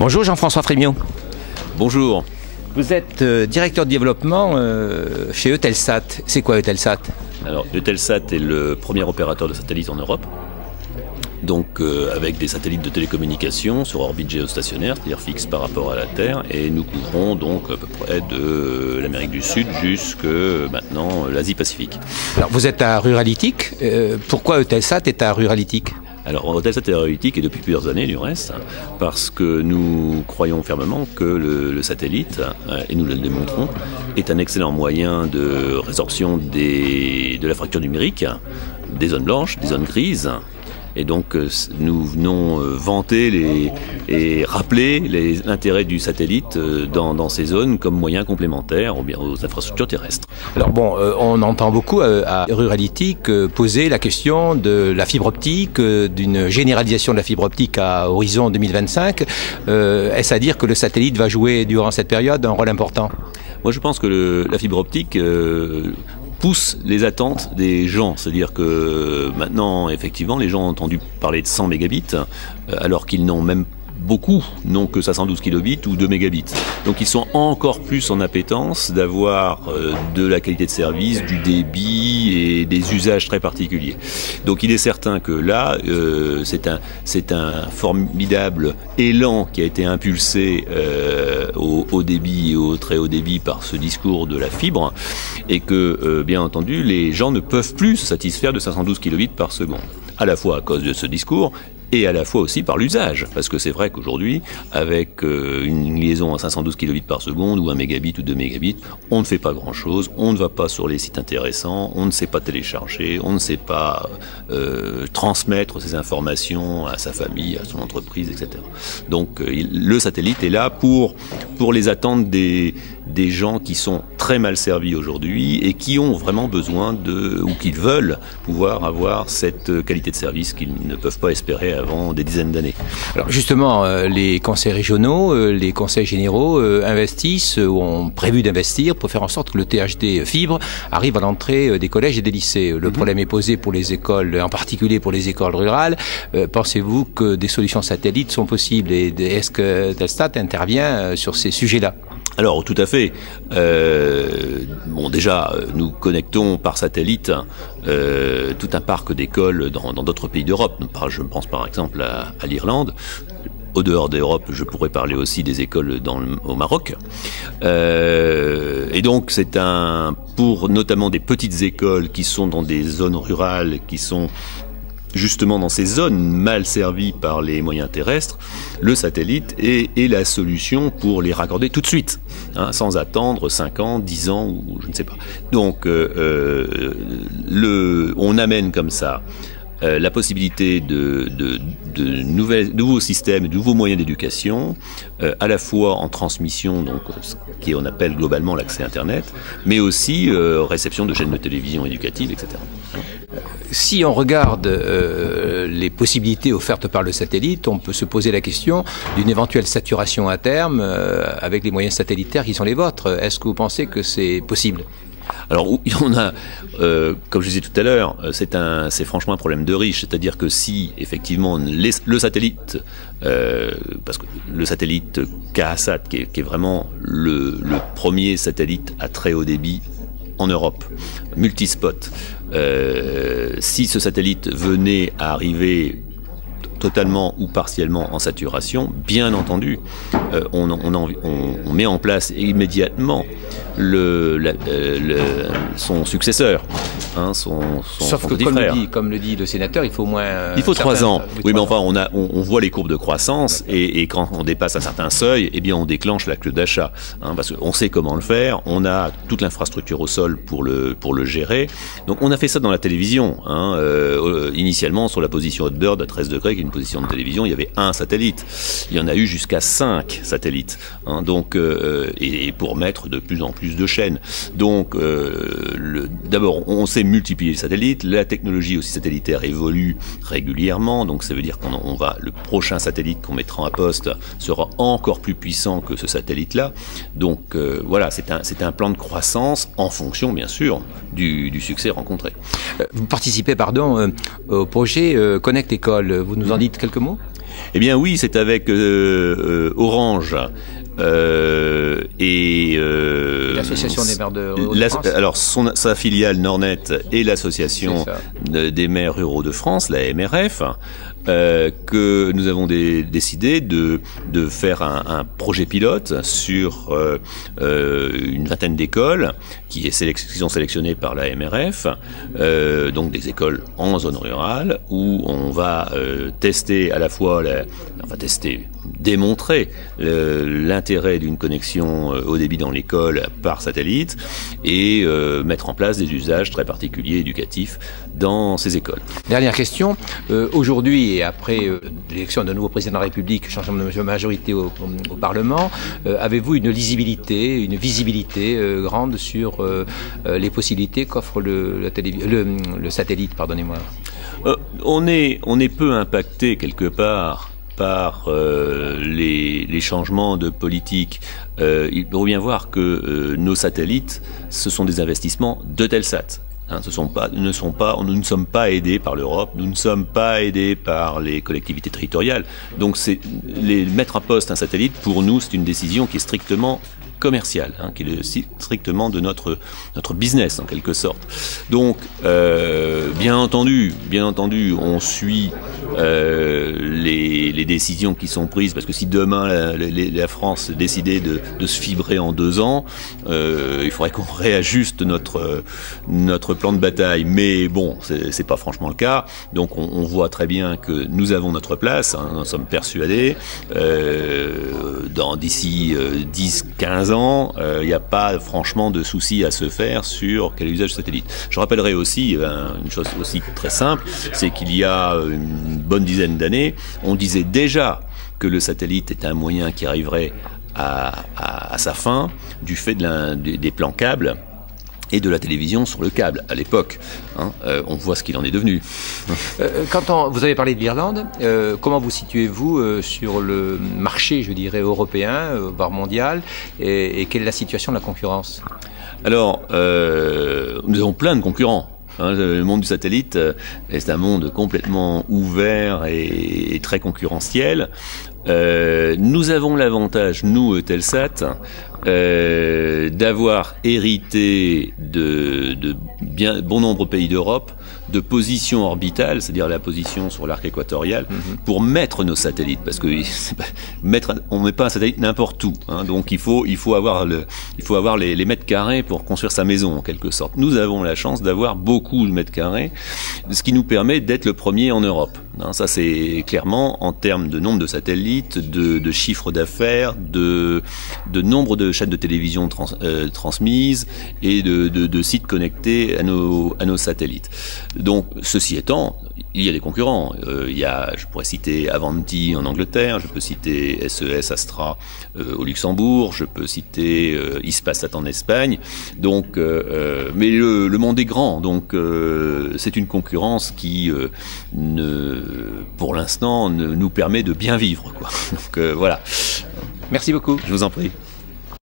Bonjour Jean-François Frémiot. Bonjour. Vous êtes directeur de développement chez Eutelsat. C'est quoi Eutelsat? Alors Eutelsat est le premier opérateur de satellites en Europe. Donc avec des satellites de télécommunication sur orbite géostationnaire, c'est-à-dire fixe par rapport à la Terre, et nous couvrons donc à peu près de l'Amérique du Sud jusque maintenant l'Asie-Pacifique. Alors vous êtes à Ruralytic. Pourquoi Eutelsat est à Ruralytic? Alors Eutelsat est aéronautique et depuis plusieurs années du reste, parce que nous croyons fermement que le satellite, et nous le démontrons, est un excellent moyen de résorption de la fracture numérique, des zones blanches, des zones grises. Et donc nous venons vanter et rappeler l'intérêt du satellite dans ces zones comme moyen complémentaire aux infrastructures terrestres. Alors bon, on entend beaucoup à Ruralytic poser la question de la fibre optique, d'une généralisation de la fibre optique à horizon 2025. Est-ce à dire que le satellite va jouer durant cette période un rôle important? Moi je pense que la fibre optique pousse les attentes des gens. C'est-à-dire que maintenant, effectivement, les gens ont entendu parler de 100 mégabits, alors qu'ils n'ont même beaucoup n'ont que 512 kilobits ou 2 mégabits. Donc ils sont encore plus en appétence d'avoir de la qualité de service, du débit et des usages très particuliers. Donc il est certain que là, c'est un formidable élan qui a été impulsé au débit et au très haut débit par ce discours de la fibre, et que, bien entendu, les gens ne peuvent plus se satisfaire de 512 kilobits par seconde, à la fois à cause de ce discours, et à la fois aussi par l'usage, parce que c'est vrai qu'aujourd'hui, avec une liaison à 512 kilobits par seconde, ou 1 mégabit ou 2 mégabits, on ne fait pas grand-chose, on ne va pas sur les sites intéressants, on ne sait pas télécharger, on ne sait pas transmettre ces informations à sa famille, à son entreprise, etc. Donc le satellite est là pour les attentes des gens qui sont très mal servis aujourd'hui et qui ont vraiment besoin ou qui veulent pouvoir avoir cette qualité de service qu'ils ne peuvent pas espérer avant des dizaines d'années. Alors justement, les conseils régionaux, les conseils généraux investissent ou ont prévu d'investir pour faire en sorte que le THD fibre arrive à l'entrée des collèges et des lycées. Le problème est posé pour les écoles, en particulier pour les écoles rurales. Pensez-vous que des solutions satellites sont possibles, et est-ce que Eutelsat intervient sur ces sujets-là? Alors tout à fait. Bon, déjà, nous connectons par satellite tout un parc d'écoles dans d'autres pays d'Europe. Je pense par exemple à l'Irlande. Au dehors d'Europe, je pourrais parler aussi des écoles au Maroc. Et donc c'est pour notamment des petites écoles qui sont dans des zones rurales, qui sont justement dans ces zones mal servies par les moyens terrestres, le satellite est la solution pour les raccorder tout de suite, sans attendre 5 ans, 10 ans ou je ne sais pas. Donc on amène comme ça la possibilité de nouveaux systèmes, de nouveaux moyens d'éducation, à la fois en transmission, donc ce qu'on appelle globalement l'accès Internet, mais aussi réception de chaînes de télévision éducatives, etc. Si on regarde les possibilités offertes par le satellite, on peut se poser la question d'une éventuelle saturation à terme avec les moyens satellitaires qui sont les vôtres. Est-ce que vous pensez que c'est possible? Alors, on a, comme je disais tout à l'heure, c'est franchement un problème de riche. C'est-à-dire que si, effectivement, le satellite, parce que le satellite Carasat, qui est vraiment le premier satellite à très haut débit en Europe, multispot, si ce satellite venait à arriver totalement ou partiellement en saturation, bien entendu, on met en place immédiatement son successeur, Sauf que comme le dit le sénateur, il faut au moins... il faut 3 ans. Oui, mais enfin, on voit les courbes de croissance et quand on dépasse un certain seuil, eh bien, on déclenche l'acte d'achat, parce qu'on sait comment le faire. On a toute l'infrastructure au sol pour le gérer. Donc, on a fait ça dans la télévision. Initialement, sur la position Hot Bird à 13 degrés, qui est une position de télévision, il y avait 1 satellite. Il y en a eu jusqu'à 5 satellites. Donc, et pour mettre de plus en plus de chaînes. Donc, d'abord, on sait multiplier les satellites. La technologie aussi satellitaire évolue régulièrement. Donc, ça veut dire le prochain satellite qu'on mettra en poste sera encore plus puissant que ce satellite-là. Donc, voilà, c'est un plan de croissance en fonction, bien sûr, du succès rencontré. Vous participez, au projet Connect École. Vous nous en dites quelques mots ? Eh bien oui, c'est avec Orange. L'association des maires de France. Alors sa filiale Nornet et l'association des maires ruraux de France, la MRF, que nous avons décidé de faire un projet pilote sur une vingtaine d'écoles qui sont sélectionnées par la MRF, donc des écoles en zone rurale où on va tester à la fois démontrer l'intérêt d'une connexion au débit dans l'école par satellite et mettre en place des usages très particuliers éducatifs dans ces écoles. Dernière question. Aujourd'hui et après l'élection d'un nouveau président de la République, changement de majorité au Parlement, avez-vous une lisibilité, une visibilité grande sur les possibilités qu'offre le satellite, pardonnez-moi? On est peu impacté quelque part par les changements de politique. Il faut bien voir que nos satellites, ce sont des investissements de Telsat. Nous ne sommes pas aidés par l'Europe, nous ne sommes pas aidés par les collectivités territoriales. Donc mettre à poste un satellite, pour nous, c'est une décision qui est strictement commerciale, qui est strictement de notre business en quelque sorte. Donc, bien entendu, on suit les décisions qui sont prises, parce que si demain la France décidait de se fibrer en 2 ans, il faudrait qu'on réajuste notre plan de bataille. Mais bon, c'est pas franchement le cas. Donc, on voit très bien que nous avons notre place. Nous sommes persuadés. D'ici 10-15 ans, il n'y a pas franchement de souci à se faire sur quel usage satellite. Je rappellerai aussi une chose aussi très simple, c'est qu'il y a une bonne dizaine d'années, on disait déjà que le satellite est un moyen qui arriverait à sa fin du fait des plans câbles et de la télévision sur le câble à l'époque. On voit ce qu'il en est devenu. Vous avez parlé de l'Irlande, comment vous situez-vous sur le marché, je dirais, européen, voire mondial, et quelle est la situation de la concurrence? Alors, nous avons plein de concurrents. Le monde du satellite est un monde complètement ouvert et très concurrentiel. Nous avons l'avantage, nous, Telsat, d'avoir hérité de bon nombre de pays d'Europe de position orbitale, c'est-à-dire la position sur l'arc équatorial, pour mettre nos satellites, parce que on met pas un satellite n'importe où, donc il faut avoir les mètres carrés pour construire sa maison en quelque sorte. Nous avons la chance d'avoir beaucoup de mètres carrés, ce qui nous permet d'être le premier en Europe. Ça c'est clairement en termes de nombre de satellites, de chiffre d'affaires, de nombre de chaînes de télévision transmises et de sites connectés à nos satellites. Donc, ceci étant, il y a des concurrents. Je pourrais citer Avanti en Angleterre, je peux citer SES Astra au Luxembourg, je peux citer Hispasat en Espagne. Donc, mais le monde est grand, donc c'est une concurrence qui pour l'instant nous permet de bien vivre, quoi. Donc voilà. Merci beaucoup. Je vous en prie.